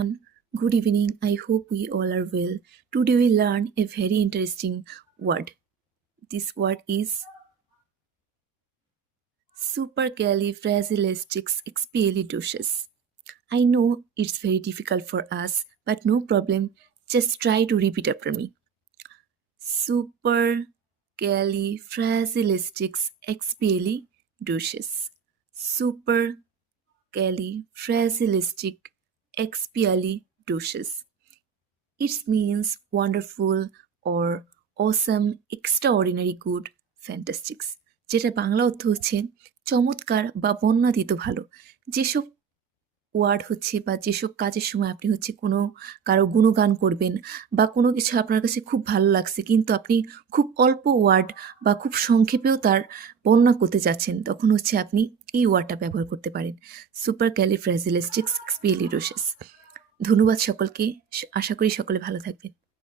everyone. Good evening. I hope we all are well. Today we learn a very interesting word. This word is supercalifragilisticexpialidocious. I know it's very difficult for us, but no problem. Just try to repeat after me. Supercalifragilisticexpialidocious. Supercalifragilisticexpialidocious. It means wonderful or awesome, extraordinary good, fantastics, যেটা বাংলা অর্থ হচ্ছে চমৎকার বা বর্ণাতীত ভালো। যেসব ওয়ার্ড হচ্ছে বা যেসব কাজের সময় আপনি হচ্ছে কোনো কারো গুণগান করবেন বা কোনো কিছু আপনার কাছে খুব ভালো লাগছে কিন্তু আপনি খুব অল্প ওয়ার্ড বা খুব সংক্ষেপেও তার বর্ণনা করতে যাচ্ছেন, তখন হচ্ছে আপনি এই ওয়ার্ডটা ব্যবহার করতে পারেন, সুপারক্যালিফ্রাজিলিস্টিক্স এক্সপিয়ালিডোসিস। ধন্যবাদ সকলকে। আশা করি সকলে ভালো থাকবেন।